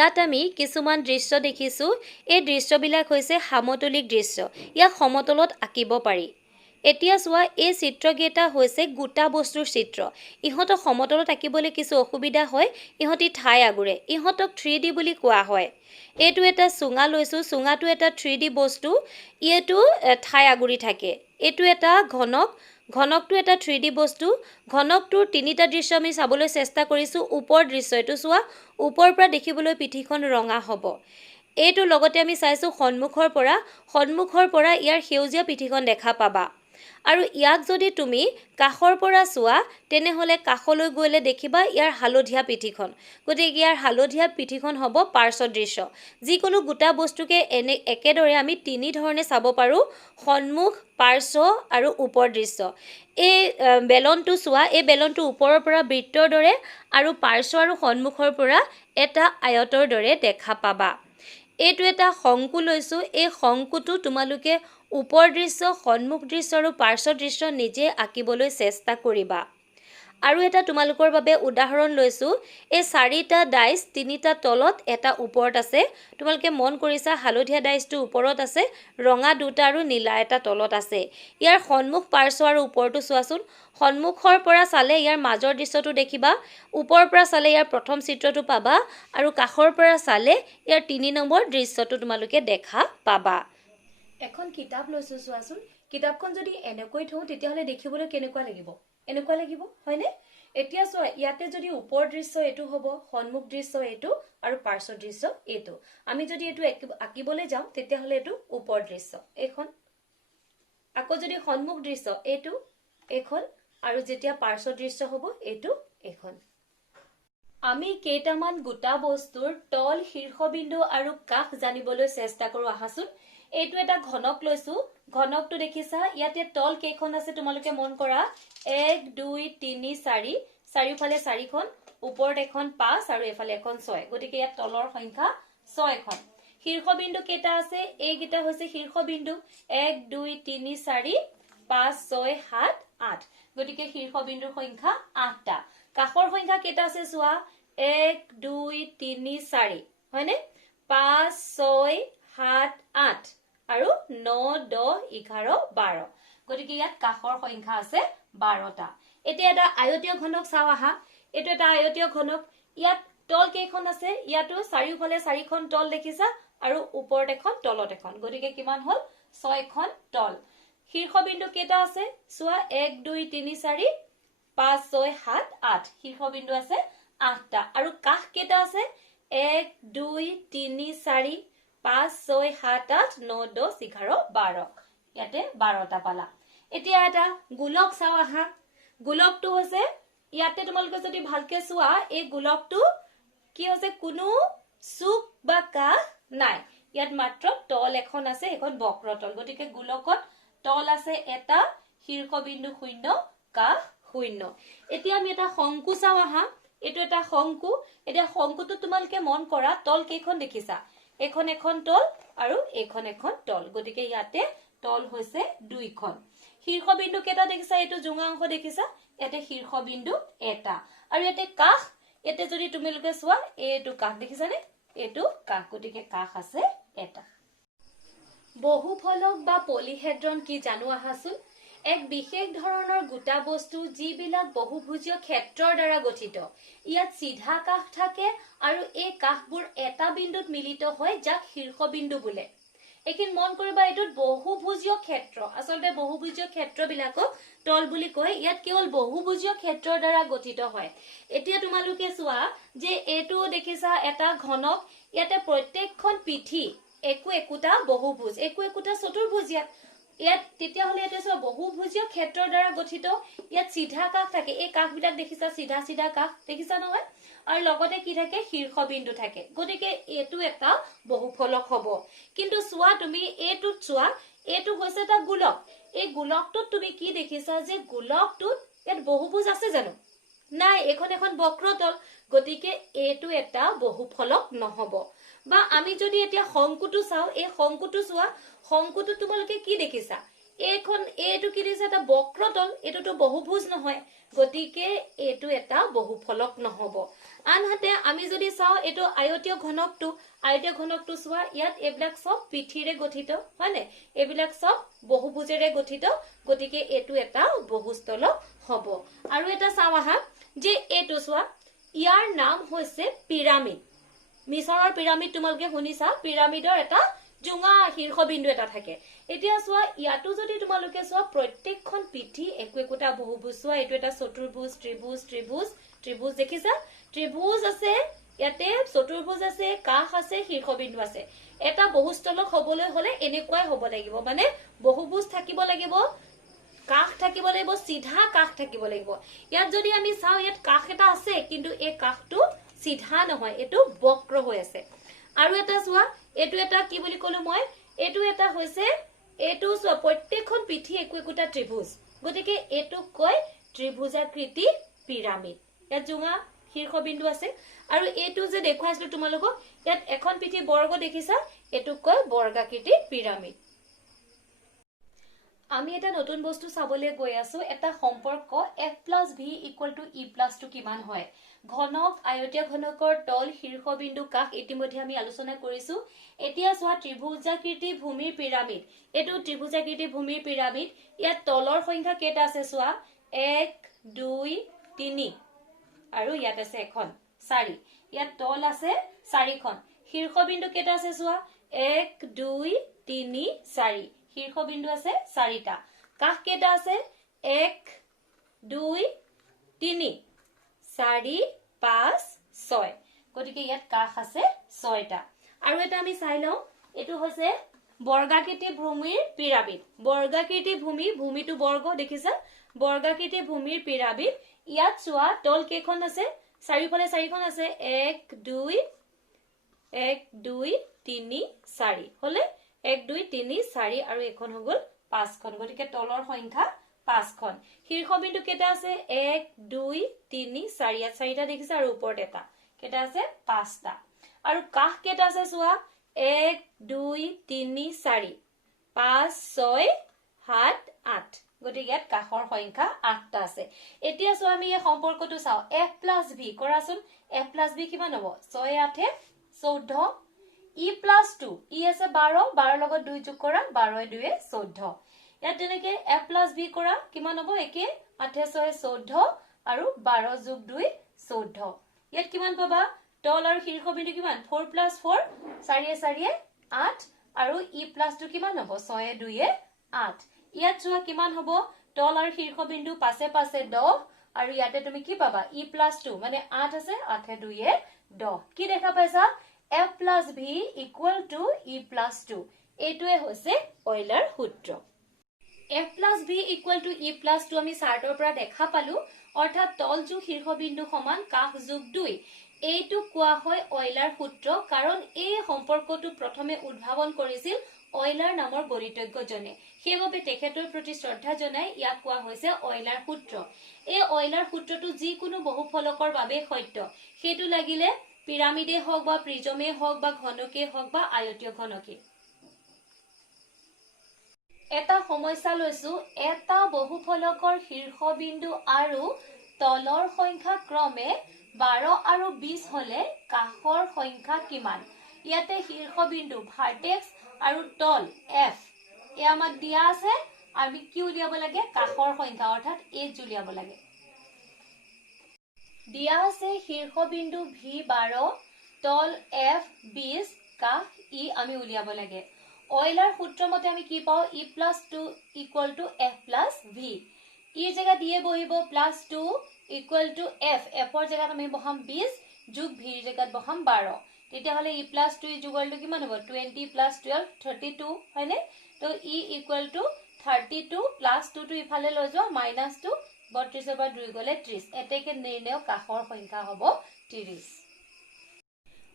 ইয়াত আমি কিছুমান দৃশ্য দেখিছো এই দৃশ্যবিলাক হৈছে সমতলিক দৃশ্য ইয়াক সমতলত আঁকিব পাৰি এতিয়া চোৱা এই চিত্ৰকেইটা হৈছে গোটা বস্তুৰ চিত্ৰ ইহঁতক সমতলত আঁকিবলৈ কিছু অসুবিধা হয় ইহঁতি ঠাই আগুৰে ইহঁতক 3D বুলি কোৱা হয় এইটো এটা চুঙা লৈছো চুঙাটো এটা 3D বস্তু ইয়েটো ঠাই আগুৰি থাকে এইটো এটা ঘনকটো এটা 3D বস্তু ঘনকটোৰ তিনিটা দৃশ্য আমি চাবলৈ চেষ্টা কৰিছো ওপৰ দৃশ্য এইটো চোৱা ওপৰৰ পৰা দেখিবলৈ পিঠিখন ৰঙা হ'ব এইটো লগতে আমি চাইছো সন্মুখৰ পৰা ইয়াৰ সেউজীয়া পিঠিখন দেখা পাবা আৰু ইয়াক যদি তুমি কাখৰ পৰা চোৱা তেনেহলে কাখলৈ গলে দেখিবা ইয়াৰ হালধীয়া পিঠিখন গতিকে ইয়াৰ হালধীয়া পিঠিখন হ'ব পাৰ্শ্ব দৃশ্য যিকোনো গোটা বস্তুকে একেদৰে আমি তিনি ধৰণে চাব পাৰো সন্মুখ পাৰ্শ্ব আৰু ওপৰ দৃশ্য এই বেলনটো চোৱা এই বেলনটো ওপৰৰ পৰা বৃত্তৰ দৰে আৰু পাৰ্শ্ব আৰু সন্মুখৰ পৰা এটা আয়তৰ দৰে দেখা পাবা এইটো এটা শংকু লৈছো এই শংকুটো তোমালোকে ওপৰ দৃশ্য সন্মুখ দৃশ্য আৰু পাৰ্শ্ব দৃশ্য নিজে আঁকিবলৈ চেষ্টা কৰিবা আৰু এটা তোমালোকৰ বাবে উদাহৰণ লৈছো এই চাৰিটা ডাইস তিনিটা তলত এটা ওপৰত আছে তোমালোকে মন কৰিছা হালধীয়া ডাইসটো ওপৰত আছে ৰঙা দুটা আৰু নীলা এটা তলত আছে ইয়াৰ সন্মুখ পাৰ্শ্ব আৰু ওপৰটো চোৱাচোন সন্মুখৰ পৰা চালে ইয়াৰ মাজৰ দৃশ্যটো দেখিবা ওপৰৰ পৰা চালে ইয়াৰ প্ৰথম চিত্ৰটো পাবা আৰু কাখৰ পৰা চালে ইয়াৰ 3 নম্বৰ দৃশ্যটো তোমালোকে দেখা পাবা এখন কিতাপ লৈছো চোৱাচোন কিতাপখন যদি এনেকৈ থওঁ তেতিয়াহলে দেখিবলৈ কেনেকুৱা লাগিব হয়নে এতিয়া চোৱা ইয়াতে যদি ওপৰ দৃশ্য এটো হ'ব সন্মুখ দৃশ্য এটো আৰু পাৰ্শ্ব দৃশ্য এটো আমি যদি এটো আঁকিবলৈ যাওঁ তেতিয়াহলে এটো ওপৰ দৃশ্য এখন আকৌ যদি সন্মুখ দৃশ্য এটো এখন আৰু যেতিয়া পাৰ্শ্ব দৃশ্য হ'ব এটো এখন আমি কেইটামান গোটা বস্তুৰ তল শীৰ্ষবিন্দু আৰু কাষ জানিবলৈ চেষ্টা কৰো আহাচোন এইটো এটা ঘনক লৈছো ঘনকটো দেখিছা ইয়াতে তল কেইখন আছে তোমালোকে মন কৰা 1 2 3 4 চাৰিওফালে 4খন ওপৰত এখন 5 আৰু এফালে এখন 6 গতিকে ইয়াত তলৰ সংখ্যা 6খন শীৰ্ষবিন্দু কেইটা আছে এইকেইটা হৈছে শীৰ্ষবিন্দু 1 2 3 4 5 6 7 8 গতিকে শীৰ্ষবিন্দুৰ সংখ্যা 8টা কাষৰ সংখ্যা কেইটা আছে চোৱা 1 2 3 4 হয়নে 5 6 7 8 আৰু 9 10 11 12 গতিকে ইয়াত কাখৰ সংখ্যা আছে 12টা এতিয়া এটা আয়তীয় ঘনক চাও আহা এটো এটা আয়তীয় ঘনক ইয়াত তল কেইখন আছে ইয়াতো চাৰিওফালে 4খন তল দেখিছা আৰু ওপৰত এখন তলত এখন গতিকে কিমান হল 6খন তল শীৰ্ষবিন্দু কেইটা আছে চোৱা 1 2 3 4 5 6 7 8 শীৰ্ষবিন্দু আছে 8টা আৰু কাষ কেইটা আছে 1 2 3 4 5 6 7 8 9 10 11 12 ইয়াতে 12টা পালা এতিয়া এটা গোলক চাও আহা গোলকটো হৈছে ইয়াতে তোমালোকে যদি ভালকে চোৱা এই গোলকটো কি হৈছে কোনো চুক বা কাষ নাই ইয়াত মাত্ৰ তল এখন আছে এখন বক্ৰতল গতিকে গোলকত তল আছে এটা শীৰ্ষবিন্দু 0 কাষ 0 এতিয়া আমি এটা শংকু চাও আহা এটো এটা শংকু এতিয়া শংকুটো তোমালোকে মন কৰা তল কেইখন দেখিছা এখন তল আৰু এখন তল গতিকে ইয়াতে তল হৈছে 2খন শীৰ্ষবিন্দু কেইটা দেখিছা এটো জোঙা অংশ দেখিছা ইয়াতে শীৰ্ষবিন্দু এটা আৰু ইয়াতে কাষ ইয়াতে যদি তোমালোকে চোৱা এটো কাষ দেখিছানে এটো কাষ গতিকে কাষ আছে এটা বহুফলক বা পলিহেড্ৰন কি জানো আহাচোন এক বিশেষ ধৰণৰ গোটা বস্তু যিবিলাক বহুভুজীয় ক্ষেত্ৰৰ দ্বাৰা গঠিত ইয়াত সিধা কাষ থাকে আৰু এই কাষবোৰ এটা বিন্দুত মিলিত হয় যাক শীৰ্ষবিন্দু বোলে একিন মন কৰিবা এটোত বহুভুজীয় ক্ষেত্ৰ আসলতে বহুভুজীয় ক্ষেত্ৰবিলাকক তল বুলি কয় ইয়াত কেৱল বহুভুজীয় ক্ষেত্ৰৰ দ্বাৰা গঠিত হয় এতিয়া তোমালোকে চোৱা যে এটো দেখিছা এটা ঘনক ইয়াতে প্ৰত্যেকখন পিঠি একোটা বহুভুজ একোটা চতুৰ্ভুজীয় ইয়াত তেতিয়া হলে এটা সব বহুভুজীয় ক্ষেত্ৰৰ দ্বাৰা গঠিত ইয়াত সিধা কাষ থাকে এই কাষবিলাক দেখিছা সিধা কাষ দেখিছা নহয় আৰু লগতে কি থাকে শীৰ্ষবিন্দু থাকে গতিকে এটো এটা বহুফলক হ'ব কিন্তু চোৱা তুমি এটোত চোৱা এটো হৈছে এটা গোলক এই গোলকটোত তুমি কি দেখিছা যে গোলকটোত ইয়াত বহুভুজ আছে জানো নাই এখন বক্ৰতল গতিকে এটো এটা বহুফলক নহব বা আমি যদি এতিয়া শংকুটো চাও এই শংকুটো চোৱা শংকুটো তোমালোকে কি দেখিছা এইখন এইটো কি দিছে এটা বক্ৰতল এটোটো বহুভুজ নহয় গতিকে এটো এটা বহুফলক নহব আনহাতে আমি যদি চাও এটো আয়তীয় ঘনকটো চোৱা ইয়াত এবিলাক সব পিঠিৰে গঠিত হয়নে এবিলাক সব বহুভুজেৰে গঠিত গতিকে এটো এটা বহুস্থলক হ'ব আৰু এটা চাও আহা যে এটো চোৱা ইয়াৰ নাম হৈছে পিৰামিড মিছৰৰ পিৰামিড তোমালোকে শুনিছা পিৰামিডৰ এটা জুঙা শীৰ্ষবিন্দু এটা থাকে এতিয়া চোৱা ইয়াতো যদি তোমালোকে চোৱা প্ৰত্যেকখন পিঠি একোটা বহুভুজ চোৱা এটো এটা চতুৰ্ভুজ ত্ৰিভুজ দেখিছা ত্ৰিভুজ আছে ইয়াতে চতুৰ্ভুজ আছে কাষ আছে শীৰ্ষবিন্দু আছে এটা বহুস্থলক হ'বলৈ হলে এনেকুৱাই হ'ব লাগিব মানে বহুভুজ থাকিব লাগিব কাষ থাকিব লাগিব সিধা কাষ থাকিব লাগিব ইয়াত যদি আমি চাও ইয়াত কাষ এটা আছে কিন্তু এই কাষটো সিধা নহয় এটো বক্ৰ হৈ আছে আৰু এটা চোৱা এটো এটা কি বুলি কলো মই এটো এটা হৈছে এটো চোৱা প্ৰত্যেকখন পিঠি একোটা ত্ৰিভুজ গতিকে এটো কয় ত্ৰিভুজাকৃতি পিৰামিড ইয়াত জুঙা শীৰ্ষবিন্দু আছে আৰু এটো যে দেখুৱাইছিলো তোমালোকক ইয়াত এখন পিঠি বৰ্গ দেখিছা এটো কয় বৰ্গাকৃতি পিৰামিড আমি এটা নতুন বস্তু চাবলৈ গৈ আছো এটা সম্পৰ্ক f + v = e + 2 কিমান হয় ঘনক আয়তীয় ঘনকৰ তল শীৰ্ষবিন্দু কাষ ইতিমধ্যে আমি আলোচনা কৰিছো এতিয়া চোৱা ত্ৰিভুজাকৃতি ভূমিৰ পিৰামিড এটো ত্ৰিভুজাকৃতি ভূমিৰ পিৰামিড ইয়াত তলৰ সংখ্যা কেইটা আছে চোৱা 1 2 3 আৰু ইয়াত আছে এখন 4 ইয়াত তল আছে 4খন শীৰ্ষবিন্দু কেইটা আছে চোৱা 1 2 3 4 শীৰ্ষবিন্দু আছে 4টা কাষ কেইটা আছে 1 2 3 4 5 6 গতিকে ইয়াত কাষ আছে 6টা আৰু এটা আমি চাই লওঁ এটো হৈছে বৰ্গাকৃতি ভূমিৰ পিৰামিড বৰ্গাকৃতি ভূমিটো বৰ্গ দেখিছা বৰ্গাকৃতি ভূমিৰ পিৰামিড ইয়াত চোৱা তল কেইখন আছে চাৰিফালে 4খন আছে 1 2 3 4 হলে 1 2 3 4 আৰু এখন হৈ গল 5খন গতিকে তলৰ সংখ্যা 5খন শীৰ্ষবিন্দু কেইটা আছে 1 2 3 4 ইয়াত 4টা দেখিছা আৰু ওপৰত এটা কেইটা আছে 5টা আৰু কাষ কেইটা আছে চোৱা 1 2 3 4 5 6 7 8 গতিকে ইয়াত কাষৰ সংখ্যা 8টা আছে এতিয়া চোৱা আমি এই সম্পৰ্কটো চাও f + v কৰাচোন f + v কিমান হ'ব 6 8 14 e + 2 e আছে 12 লগত 2 যোগ কৰা 12 2 14 ইয়াত তেনেকে f + v কৰা কিমান হ'ব একে 8 6 14 আৰু 12 যোগ 2 14 ইয়াত কিমান পাবা তল আৰু শীৰ্ষবিন্দু কিমান 4 + 4 4 4 8 আৰু e + 2 কিমান হ'ব 6 2 8 ইয়াত চোৱা কিমান হ'ব তল আৰু শীৰ্ষবিন্দু পাছে পাছে 10 আৰু ইয়াতে তুমি কি পাবা e + 2 মানে 8 আছে 8 2 10 কি দেখা পাইছা f + v = e + 2 এইটোৱে হৈছে অইলাৰ সূত্ৰ f + v = e + 2 আমি চাৰ্টৰ পৰা দেখা পালো অৰ্থাৎ তল যোগ শীৰ্ষবিন্দু সমান কাষ যোগ 2 এইটো কোৱা হয় অইলাৰ সূত্ৰ কাৰণ এই সম্পৰ্কটো প্ৰথমে উদ্ভাৱন কৰিছিল অইলাৰ নামৰ গণিতজ্ঞজনে সেইবাবে তেখেতৰ প্ৰতি শ্ৰদ্ধা জনাই ইয়াক কোৱা হৈছে অইলাৰ সূত্ৰ এই অইলাৰ সূত্ৰটো যিকোনো বহুফলকৰ বাবে সত্য সেইটো লাগিলে পিৰামিডে হওক বা প্ৰিজমে হওক বা ঘনকে হওক বা আয়তীয় ঘনকে এটা সমস্যা লৈছো এটা বহুফলকৰ শীৰ্ষবিন্দু আৰু তলৰ সংখ্যা ক্ৰমে 12 আৰু 20 হলে কাষৰ সংখ্যা কিমান ইয়াতে শীৰ্ষবিন্দু ভাৰ্টেক্স আৰু তল f এ আমাক দিয়া আছে আমি কি উলিয়াব লাগে কাষৰ সংখ্যা অৰ্থাৎ h উলিয়াব লাগে দিয়া আছে শীৰ্ষবিন্দু v 12 তল f 20 কাষ e আমি উলিয়াব লাগে অইলাৰ সূত্ৰ মতে আমি কি পাও e + 2 = f + v ইৰ জায়গা দিয়ে বহিব +2 = f ৰ জায়গাত আমি বহাম 20 যোগ v ৰ জায়গাত বহাম 12 তেতিয়া হলে e + 2 যুগলটো কিমান হ'ব 20 + 12 32 হয়নে তো e = 32 + 2 টো ইফালে লৈ যোৱা -2 32 পৰা 2 গলে 30 এতেকে নিৰ্ণয় কাষৰ সংখ্যা হ'ব 30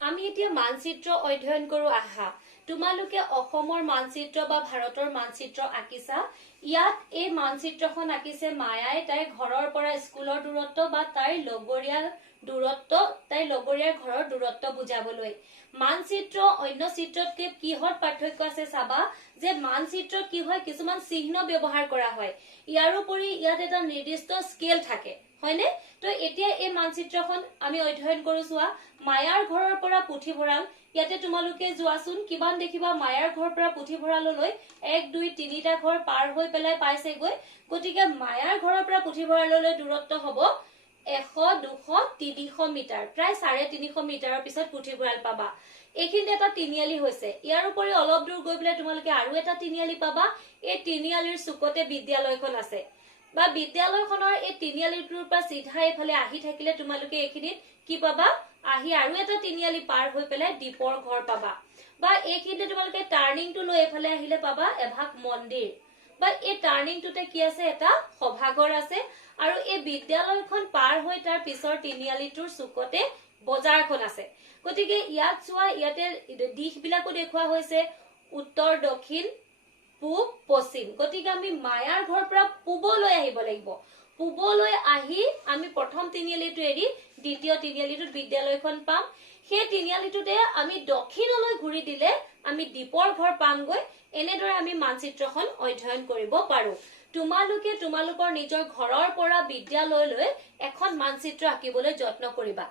আমি এতিয়া মানচিত্ৰ অধ্যয়ন কৰো আহা তোমালোকে অসমৰ মানচিত্ৰ বা ভাৰতৰ মানচিত্ৰ আঁকিছা ইয়াত এই মানচিত্ৰখন আঁকিছে মায়াই তাইৰ ঘৰৰ পৰা স্কুলৰ দূৰত্ব বা তাইৰ লগৰীয়াৰ ঘৰৰ দূৰত্ব বুজাবলৈ মানচিত্ৰ অন্য চিত্ৰতকে কিহত পাৰ্থক্য আছে চাবা যে মানচিত্ৰত কি হয় কিছুমান চিহ্ন ব্যৱহাৰ কৰা হয় ইয়াৰ উপৰি ইয়াত এটা নিৰ্দিষ্ট স্কেল থাকে হয়নে তো এতিয়া এই মানচিত্ৰখন আমি অধ্যয়ন কৰো চোৱা মায়াৰ ঘৰৰ পৰা পুথিভঁৰাল ইয়াতে তোমালোকে যোৱাচোন কিমান দেখিবা মায়াৰ ঘৰৰ পৰা পুথিভঁৰাললৈ 1 2 3টা ঘৰ পাৰ হৈ পেলাই পাইছেগৈ গতিকে মায়াৰ ঘৰৰ পৰা পুথিভঁৰাললৈ দূৰত্ব হ'ব 100 200 300 মিটাৰ প্ৰায় 350 মিটাৰৰ পিছত পুথিভঁৰাল পাবা এইখিনিতে এটা তিনিআলি হৈছে ইয়াৰ উপৰি অলপ দূৰ গৈ পেলাই তোমালোকে আৰু এটা তিনিআলি পাবা এই তিনিআলিৰ চুকতে বিদ্যালয়খন আছে বা বিদ্যালয়খনৰ এই তিনিআলিটোৰ পৰা সিধা এইফালে আহি থাকিলে তোমালোকে এইখিনিত কি পাবা আহি আৰু এটা তিনিআলি পাৰ হৈ পেলাই দীপৰ ঘৰ পাবা বা এইখিনিতে তোমালোকে টাৰ্নিংটো লৈ এইফালে আহিলে পাবা এভাগ মন্দিৰ বা এই টাৰ্নিংটোতে কি আছে এটা সভাঘৰ আছে আৰু এই বিদ্যালয়খন পাৰ হৈ তাৰ পিছৰ তিনিআলিটোৰ চুকতে বজাৰখন আছে গতিকে ইয়াত চোৱা ইয়াতে দিশবিলাকো দেখুৱা হৈছে উত্তৰ দক্ষিণ পূব পশ্চিম গতিকে আমি মায়াৰ ঘৰৰ পৰা পূবলৈ আহিব লাগিব পূবলৈ আহি আমি প্ৰথম তিনিআলিটো এৰি দ্বিতীয় তিনিআলিটোত বিদ্যালয়খন পাম সেই তিনিআলিটোতে আমি দক্ষিণলৈ ঘূৰি দিলে আমি দীপৰ ঘৰ পামগৈ এনেদৰে আমি মানচিত্ৰখন অধ্যয়ন কৰিব পাৰো তোমালোকে তোমালোকৰ নিজৰ ঘৰৰ পৰা বিদ্যালয়লৈ এখন মানচিত্ৰ আঁকিবলৈ যত্ন কৰিবা